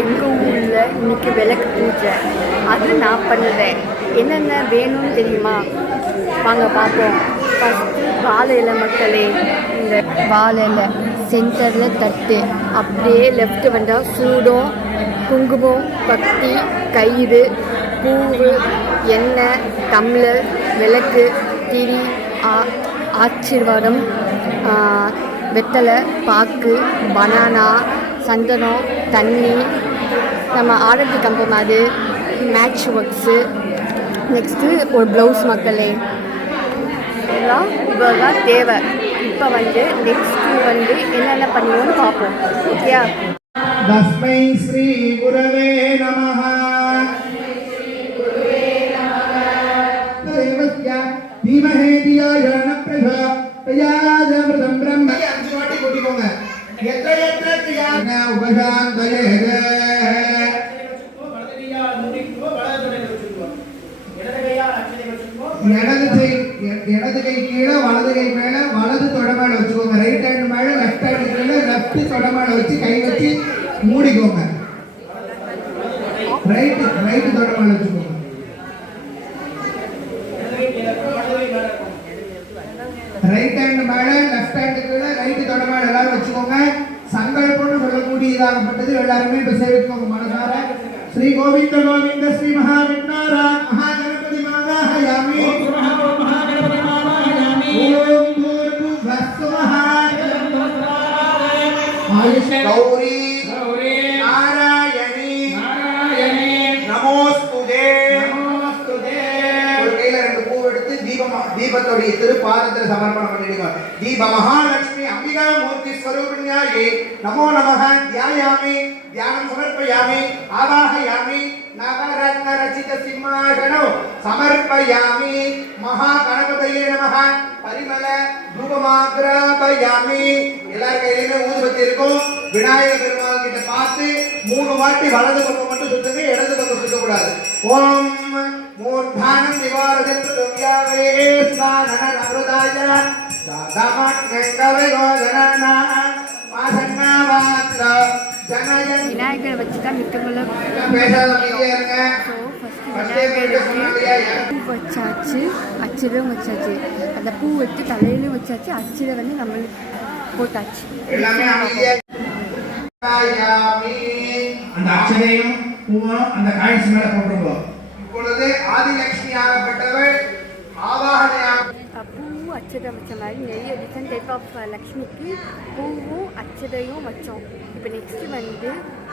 எங்கள் ஊரில் இன்றைக்கி விளக்கு பூஜை. அது நான் பண்ணுறேன். என்னென்ன வேணும்னு தெரியுமா? வாங்க பார்ப்போம். ஃபஸ்ட்டு வாழை இலை மக்களே. இந்த வாழை இலை சென்டரில் தட்டு, அப்படியே லெஃப்ட்டு வந்தால் சூடம், குங்குமம், பத்தி, கயிறு, பூவு, எண்ணெய், டம்ளர், விளக்கு, திரி, ஆசீர்வாதம், வெத்தலை, பாக்கு, பனானா, சந்தனம், தண்ணி, நம்ம ஆரத்தி கம்பம், அது மேட்ச் ஒர்க்ஸு, நெக்ஸ்ட்டு ஒரு ப்ளவுஸ் மக்களே. இதெல்லாம் இவ்வளோதான் தேவை. இப்போ நெக்ஸ்ட்டு என்னென்ன பண்ணுவோன்னு பார்ப்போம். ஓகேயா? தஸ்மை ஸ்ரீ குரவே நமஹ. தீமஹே தியாய பிரஜாபதம் பிரம்ம. 5 வாட்டி கொட்டிக்கோங்க. எத்ர தியான உபசாந்தயேத. இடது கை கீழே, வலது கை மேல, வலது தொட மேல வச்சுக்கோங்க. ரைட் ஹேண்ட் மேல, லெஃப்ட் ஹேண்ட் கீழே, லெஃப்ட் தொட மேல வச்சு கை வச்சு மூடிக்கோங்க. ரைட் தொட மேல வச்சுக்கோங்க. ரைட் ஹேண்ட் மேல, லெஃப்ட் ஹேண்ட் கீழே, ரைட் தொட மேல எல்லாரும் வச்சுக்கோங்க. சங்கல்பம்னு சொல்லக்கூடியதாகப்பட்டது எல்லாருமே இப்ப சேவிக்கோங்க மனசார. ஸ்ரீ கோவிந்த கோவிந்த ஸ்ரீ மகாவிஷ்ணாரா மகாகணபதி மாதாஹயாமி. கௌரி நாராயணி நமோஸ்துதே. ஒரு கையில 2 பூ எடுத்து தீபத்தோடைய திருப்பாதத்தில் சமர்ப்பணம் பண்ணிடுங்க. தீப மகாலட்சுமி அம்பிகா மூர்த்தி ஸ்வரூபிண்யாயே நமோ நமஹ. தியாயாமி, தியானம் சமர்ப்பயாமி, ஆவாஹயாமி. நவரத்ன ரச்சித சிம்மாசனோ சமர்ப்பயாமி. மகா கணபதியே நமஹ. பரிமள தூபமாக்ராபயாமி. எல்லார் கையிலுமே ஊதுபத்தி இருக்கும். விநாயகர் பெருமாள் கிட்ட பார்த்து 3 வாட்டி வலது பக்கம் மட்டும் சுத்துங்க, இடது பக்கம் சுத்தக்கூடாது. ஓம் மூர்தானம் நிவாரதத்து துர்யாவே ஸ்நானன அமிர்தாய தாதமங்கவே கோதனனா மாசன்னாவாத்ர ஜனயன். விநாயகரை வச்சு தான் மித்தவங்கள பேசாதீங்க இருங்க. பூ வச்சாச்சு, அச்சிரம் வச்சாச்சு. அந்த பூ எடுத்து தலையிலும் வச்சாச்சு, அச்சிரை நம்ம போட்டாச்சு. அந்த அச்சரையும் பூவும் அந்த காய்ச்சி மேல போட்டுருங்க. இப்பொழுது ஆதிலட்சுமி ஆகப்பட்டவள் ஆவாகனையாக பூ அச்சரம் வச்ச மாதிரி நிறைய டிஃப்ரெண்ட் டைப் ஆஃப் லக்ஷ்மிக்கு பூவும் அச்சரையும் வச்சோம். இப்போ நெக்ஸ்ட்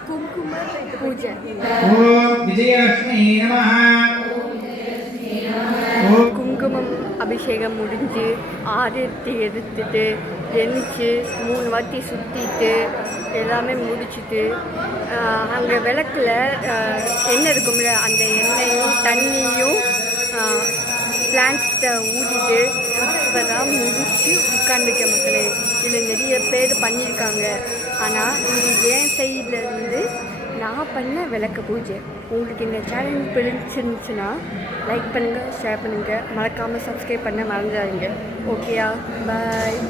குங்கும பூஜை. ஓம் விஜயலட்சுமி நமஹ. குங்குமம் அபிஷேகம் முடிஞ்சு ஆரத்தி எடுத்துட்டு எண்ணிச்சு 3 வாட்டி சுற்றிட்டு எல்லாமே முடிச்சுட்டு அங்கே விளக்கில் எண்ணெய் இருக்கும்ல, அந்த எண்ணெயும் தண்ணியும் பிளான்ட்ஸை ஊட்டிட்டு இப்போ தான் முடிச்சு உட்காந்துருக்க மக்களே. இதில் நிறைய பேர் பண்ணியிருக்காங்க. ஆனால் இது என் சைடில் இருந்து நான் பண்ண விளக்கு பூஜை. உங்களுக்கு இந்த சேனல் பிடிச்சிருந்துச்சுன்னா லைக் பண்ணுங்கள், ஷேர் பண்ணுங்கள், மறக்காமல் சப்ஸ்கிரைப் பண்ண மறந்துடாதீங்க. ஓகேயா? பாய்.